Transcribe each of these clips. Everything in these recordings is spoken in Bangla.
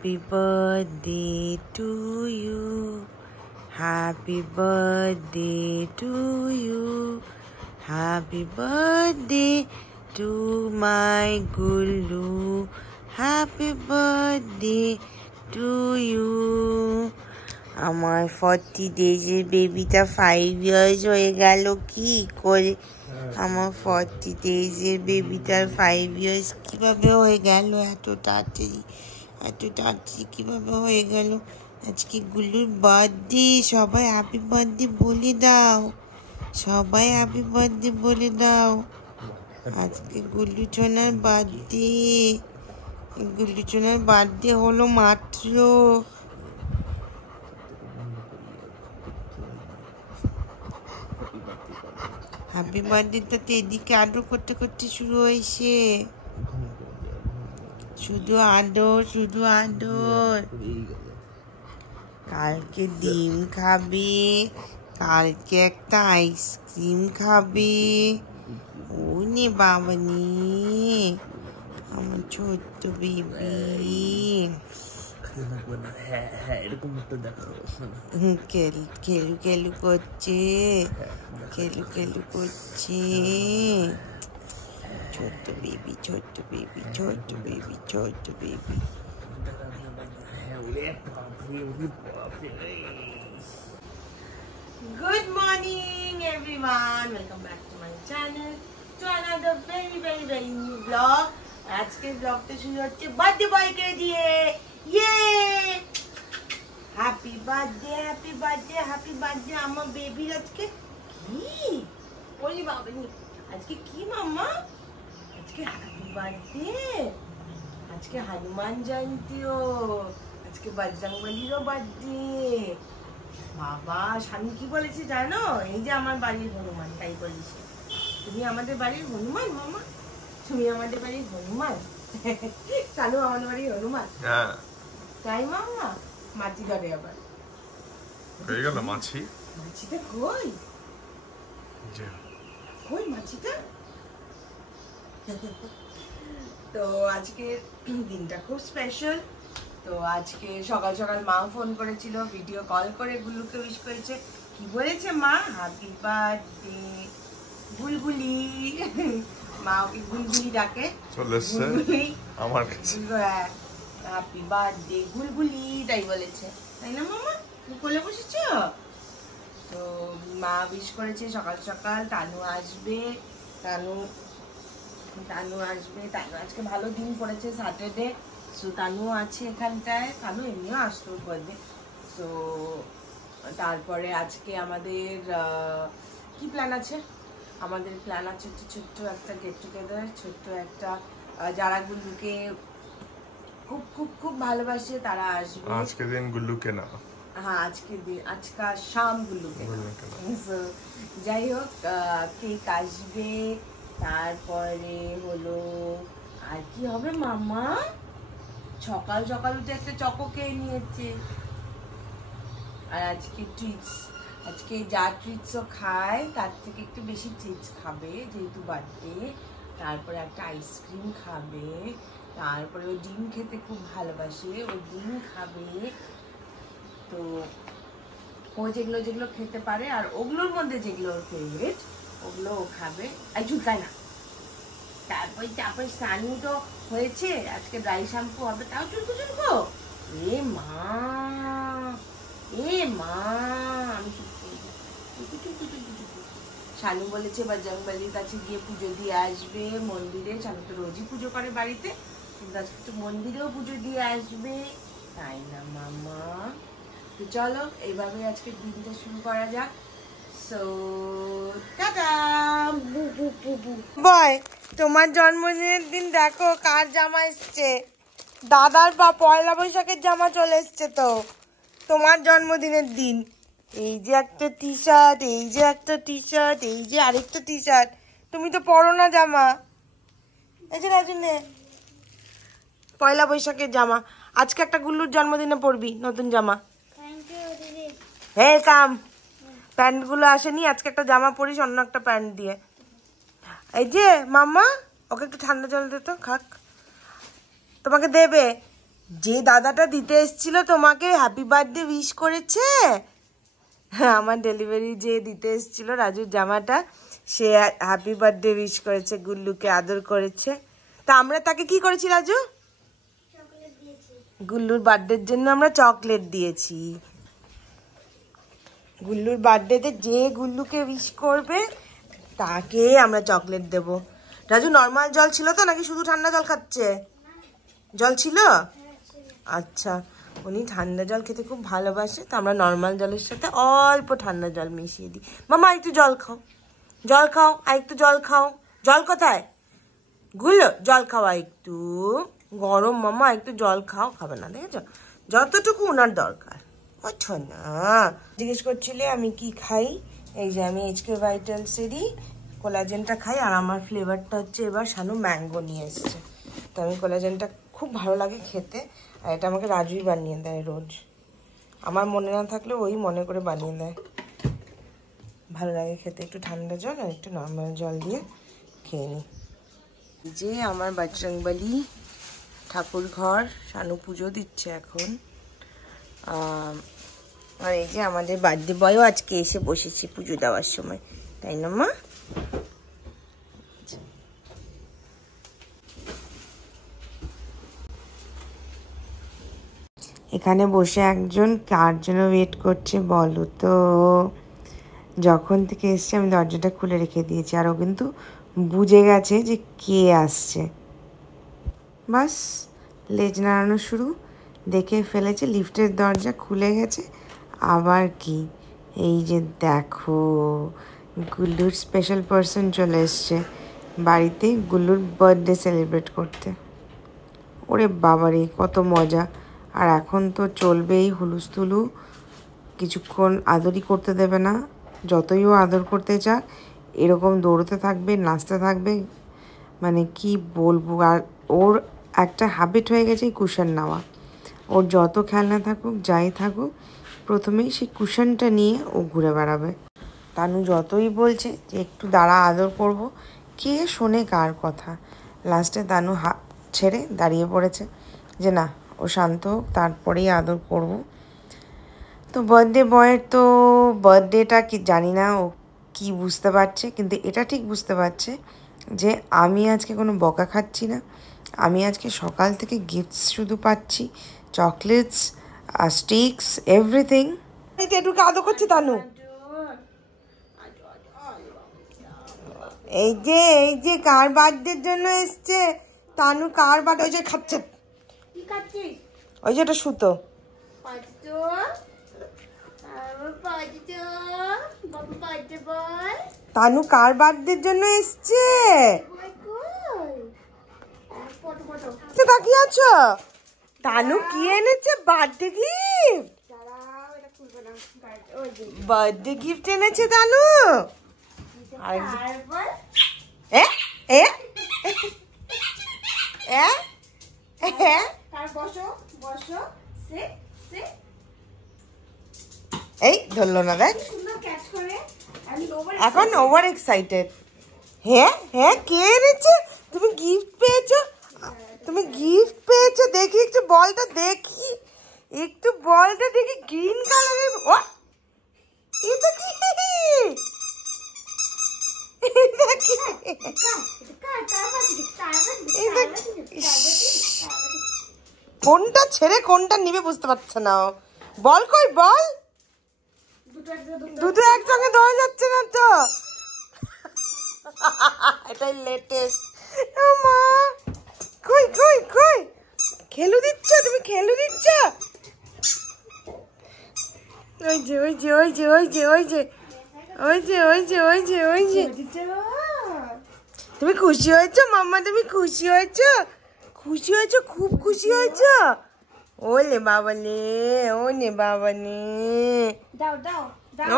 Happy birthday to you. Happy birthday to you. Happy birthday to my Gullu. Happy birthday to you. আমার 40 ডেজের বেবিটা 5 ইয়ার্স হয়ে গেল কি করে। আমার 40 ডেজের বেবিটার 5 ইয়ার্স কিভাবে হয়ে গেল এত তাড়াতাড়ি কিভাবে হয়ে গেল। আজকে গুল্লুর বার্থডে, সবাই হ্যাপি বার্থডে বলে দাও, সবাই হ্যাপি বার্থডে বলে দাও। আজকে গুল্লু চোনার বার্থডে হলো মাত্র। হ্যাপি বার্থডেটা তো এদিকে আদর করতে করতে শুরু হয়েছে। শুধু আদর। কালকে ডিম খাবে, কালকে একটা আইসক্রিম খাবে। ও নে বাবা নে, আমার ছোট্ট বেবি। খেলু করছে। ছোট্ট baby. Good morning everyone, welcome back to my channel, to another very new vlog. আজকের ব্লগটা শুরু হচ্ছে বার্থডে বয়কে দিয়ে। হ্যাপি বার্থডে আমার বেবির। আজকে কি বলি বাবানি, আজকে কি মাম্মা? আজকে হ্যাপি বার্থডে, আজকে হনুমান জয়ন্তীও, আজকে বজরংবলীরও বার্থডে। বাবা স্বামী কি বলেছে জানো? এই যে আমার বাড়ির হনুমান, তাই বলেছে তুমি আমাদের বাড়ির হনুমান মামা, তুমি আমাদের বাড়ির হনুমান। শানু আমাদের বাড়ির হনুমান। তাই মামা মাছি ধরে আবার হয়ে গেল। মাছিটা কই মাছিটা? তো আজকের দিনটা খুব স্পেশাল। তো আজকে সকাল মা ফোন করেছিল, ভিডিও কল করে গুল্লুকে উইশ করেছে। কি বলেছে মা? হ্যাপি বার্থডে বুলবুলি। মা ওকে বুলবুলি ডাকে, আমার কাছে হ্যাপি বার্থডে বুলবুলি তাই বলেছে, তাই না মামা? তুমি কোলে বসেছ? তো মা উইশ করেছে সকাল। টানু আসবে, টানু আজকে ভালো দিন পড়েছে, স্যাটারডে। সো তানু আছে এখানটায়, তানু এমনিও আসতো বলবে। সো তারপরে আজকে আমাদের কি প্ল্যান আছে? আমাদের প্ল্যান আছে ছোট্ট একটা গেট টুগেদার, ছোট্ট একটা, যারা গুল্লুকে খুব খুব খুব ভালোবাসে তারা আসবে। আজকে দিন গুল্লুকে না, হ্যাঁ আজকে শাম গুল্লুকে। সো যাই হোক, কেক আসবে, তারপরে হলো আর কি হবে মাম্মা? সকাল উঠে একটা চকো খেয়ে নিয়েছে। আর আজকে ট্রিটস, আজকে যা ট্রিটসও খায় তার থেকে একটু বেশি ট্রিটস খাবে যেহেতু বার্থডে। তারপরে একটা আইসক্রিম খাবে, তারপরে ও ডিম খেতে খুব ভালোবাসে, ও ডিম খাবে। তো ও যেগুলো খেতে পারে আর ওগুলোর মধ্যে যেগুলো ওর ফেভারিট ওগুলো ও খাবে। আর চুলকায় না। তারপরে স্নানু তো হয়েছে, আজকে ড্রাই শ্যাম্পু হবে, তাও চুলকো। এ মা আমি শানু বলেছে বজরংবলীর কাছে গিয়ে পুজো দিয়ে আসবে মন্দিরে। শানু তো রোজই পুজো করে বাড়িতে, কিন্তু আজকে তো মন্দিরেও পুজো দিয়ে আসবে, তাই না মামা? তো চলো এইভাবে আজকে দিনটা শুরু করা যাক। So tata. বয় তোমার জন্মদিনের দিন দেখো কার জামা এসছে। দাদার বা পয়লা বৈশাখের জামা চলে এসছে তো তোমার জন্মদিনের দিন। এই যে একটা টি শার্ট, এই যে একটা টি শার্ট, এই যে আরেকটা টি শার্ট। তুমি তো পরো না জামা। এই যে পয়লা বৈশাখের জামা। আজকে একটা গুল্লুর জন্মদিনে পরবি নতুন জামা। কাম প্যান্টগুলো আসেনি, আজকে একটা জামা পরিস অন্য একটা প্যান্ট দিয়ে। এই যে মাম্মা ওকে একটু ঠান্ডা জল দে তো, খাক। তোমাকে দেবে যে দাদাটা দিতে এসেছিল তোমাকে হ্যাপি বার্থডে উইশ করেছে। হ্যাঁ, আমার ডেলিভারি যে দিতে এসেছিল রাজুর জামাটা, সে হ্যাপি বার্থডে উইশ করেছে, গুল্লুকে আদর করেছে। তা আমরা তাকে কি করেছি রাজু? গুল্লুর বার্থডের জন্য আমরা চকলেট দিয়েছি। গুল্লুর বার্থডেতে যে গুল্লুকে উইশ করবে তাকে আমরা চকলেট দেব। রাজু নর্মাল জল ছিল তো নাকি শুধু ঠান্ডা জল খাচ্ছে? জল ছিল? আচ্ছা, উনি ঠান্ডা জল খেতে খুব ভালোবাসে, তো আমরা নর্মাল জলের সাথে অল্প ঠান্ডা জল মিশিয়ে দিই। মামা একটু জল খাও, জল খাও, আর একটু জল খাও। জল কোথায়? গুলো জল খাওয়া একটু গরম, মামা একটু জল খাও। খাবে না, দেখেছ? যতটুকু ওনার দরকার। আচ্ছা না, জিজ্ঞেস করছিলে আমি কি খাই। এই যে আমি এইচকে ভাইটালসেরই কোলাজেনটা খাই, আর আমার ফ্লেভারটা হচ্ছে এবার শানু ম্যাঙ্গো নিয়ে এসছে। তো আমি কোলাজেনটা খুব ভালো লাগে খেতে, আর এটা আমাকে রাজুই বানিয়ে দেয় রোজ। আমার মনে না থাকলে ওই মনে করে বানিয়ে দেয়। ভালো লাগে খেতে, একটু ঠান্ডা জল আর একটু নর্মাল জল দিয়ে খেয়ে নিই। যে আমার বজরংবলী ঠাকুর ঘর, শানু পুজো দিচ্ছে এখন। আর এই যে আমাদের বার্থডে বয়ও আজকে এসে বসেছি পুজো দেওয়ার সময়, তাই না মা? এখানে বসে একজন কার জন্য ওয়েট করছে বলো তো? যখন থেকে এসছে আমি দরজাটা খুলে রেখে দিয়েছি, আর ও কিন্তু বুঝে গেছে যে কে আসছে। বাস লেজ নাড়ানো শুরু, দেখে ফেলেছে লিফটের দরজা খুলে গেছে। আবার কি, এই যে দেখো গুল্লুর স্পেশাল পার্সন চলে এসছে বাড়িতে গুল্লুর বার্থডে সেলিব্রেট করতে। ওরে বাবারে কত মজা! আর এখন তো চলবেই হুলুস্থুলু, কিছুক্ষণ আদরই করতে দেবে না। যতই ও আদর করতে চাক এরকম দৌড়তে থাকবে, নাচতে থাকবে, মানে কি বলবো। আর ওর একটা হ্যাবিট হয়ে গেছে কুশন নেওয়া। ওর যত খেলনা থাকুক যাই থাকুক, প্রথমেই সেই কুশনটা নিয়ে ও ঘুরে বেড়াবে। তানু যতই বলছে যে একটু দাঁড়া আদর করব, কে শোনে কার কথা। লাস্টে তানু ছেড়ে দাঁড়িয়ে পড়েছে যে না, ও শান্ত হোক তারপরেই আদর করব। তো বার্থডে বয়ের তো বার্থডেটা কি জানি না ও কি বুঝতে পারছে, কিন্তু এটা ঠিক বুঝতে পারছে যে আমি আজকে কোনো বকা খাচ্ছি না। আমি আজকে সকাল থেকে গিফটস শুধু পাচ্ছি, চকলেটস, স্টিক্স, এভরিথিং। একটু আদর করছে তানু। এই যে কার বার্থডের জন্য এসছে তানু, কার বার্থডে? ওই যে খাচ্ছে, ওই যে ওটা সুতো। তানু কার বার্থডের জন্য এসছে? তাকিয়ে আছো? তানু কি এনেছে? বার্থডে গিফট, বার্থডে গিফট এনেছে তানু। এই ধরলো না, দেখ এখন ওভার এক্সাইটেড। হ্যাঁ হ্যাঁ, কে এনেছে? তুমি গিফট পেয়েছো? তুমি গিফট পেয়েছো? দেখি একটু বলটা দেখি, একটু বলটা দেখি। গ্রিন কালারের, ও এটা কি? কোনটা ছেড়ে কোনটা নিবে বুঝতে পারছে না। বল কই বল? দুটো একসঙ্গে দেওয়া যাচ্ছে না তো। এটাই লেটেস্ট। মা কই কই কই খেলু দিচ্ছ? তুমি খেলু দিচ্ছ? ওই যে ওই যে ওই যে ওই যে ওই যে ওই যে ওই যে ওই যে ওই যে। তুমি খুশি হয়েছো মাম্মা? তুমি খুশি হয়েছো? খুশি হয়েছো? খুব খুশি হয়েছো? ওলে বাবা লে, ওলে বাবা নে। দাও দাও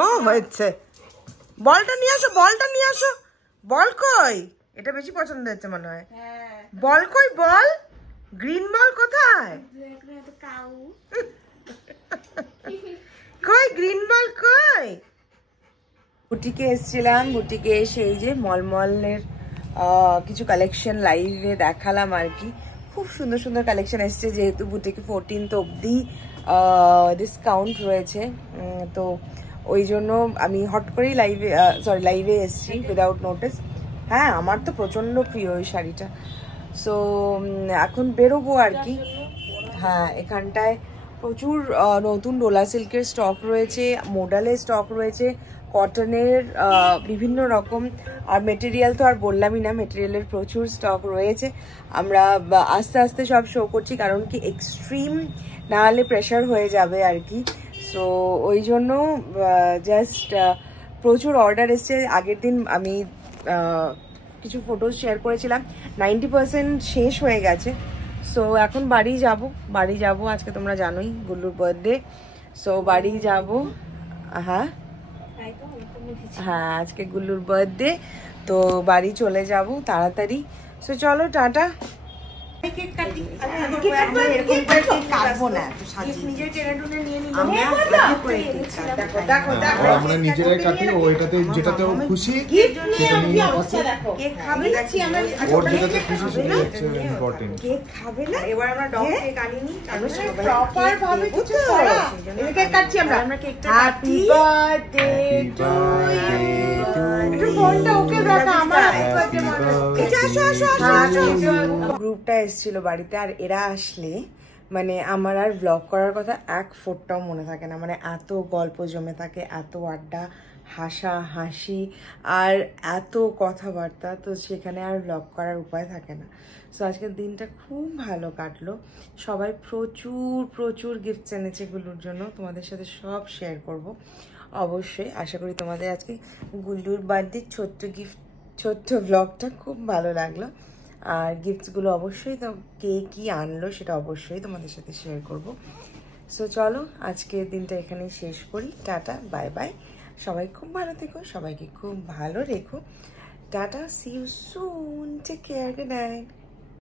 ও হয়েছে। বলটা নিয়ে আসো, বলটা নিয়ে আসো। বল কই? এটা বেশি পছন্দ হচ্ছে মনে হয়। বল কই বল? গ্রিন বল কোথায়? কই গ্রিন বল কই? বুটিকে এসেছিলাম, বুটিকে এসে এই যে মলমলের কিছু কালেকশন লাইভে দেখালাম আর কি। খুব সুন্দর সুন্দর কালেকশন এসছে, যেহেতু বুটিকে 14th অবধি ডিসকাউন্ট রয়েছে। তো ওই জন্য আমি হট করেই লাইভে এসছি উইদাউট নোটিস। হ্যাঁ, আমার তো প্রচণ্ড প্রিয় ওই শাড়িটা। সো এখন বেরোবো আর কি। হ্যাঁ, এখানটায় প্রচুর নতুন ডোলা সিল্কের স্টক রয়েছে, মোডালের স্টক রয়েছে, কটনের বিভিন্ন রকম, আর মেটেরিয়াল তো আর বললামই না, মেটেরিয়ালের প্রচুর স্টক রয়েছে। আমরা আস্তে আস্তে সব শো করছি, কারণ কি এক্সট্রিম না হলে প্রেশার হয়ে যাবে আর কি। সো ওই জন্য জাস্ট প্রচুর অর্ডার এসছে। আগের দিন আমি কিছু ফটো শেয়ার করেছিলাম, 90% শেষ হয়ে গেছে। সো এখন বাড়ি যাব, আজকে তোমরা জানোই গুল্লুর বার্থডে। সো বাড়ি যাব। হ্যাঁ, আজকে গুল্লুর বার্থডে, তো বাড়ি চলে যাব তাড়াতাড়ি। সো চলো, টাটা। আমরা নিজেরাই কাটি, ও এটাতে যেটাতে ও খুশি সেটা নিয়ে ওর যেটাতে খুশি সেটা হচ্ছে ইম্পর্টেন্ট। কেক খাবে না? এবার আমরা ডগ কেক আনিনি, কারণ প্রপার ভাবে কিছু করা। কেক কাটছি আমরা কেকটা। Happy birthday to you. একটু ফোনটা ওকে দেখা, আমার হ্যাপি বার্থডে মনে হচ্ছে। আসো। গ্রুপটা এসেছিল বাড়িতে, আর এরা আসলে মানে আমার আর ব্লগ করার কথা এক ফোঁটাও মনে থাকে না। মানে এত গল্প জমে থাকে, এত আড্ডা, হাসি আর এত কথাবার্তা, তো সেখানে আর ব্লগ করার উপায় থাকে না। সো আজকের দিনটা খুব ভালো কাটলো। সবাই প্রচুর গিফটস এনেছে গুল্লুর জন্য, তোমাদের সাথে সব শেয়ার করব অবশ্যই। আশা করি তোমাদের আজকে গুল্লুর বার্থডে ছোট্ট ব্লগটা খুব ভালো লাগলো। আর গিফটসগুলো অবশ্যই, তো কে কী আনলো সেটা অবশ্যই তোমাদের সাথে শেয়ার করব। সো চলো, আজকের দিনটা এখানেই শেষ করি। Tata, bye bye. সবাই খুব ভালো থেকো, সবাইকে খুব ভালো রেখো। Tata, see you soon, take care, good night.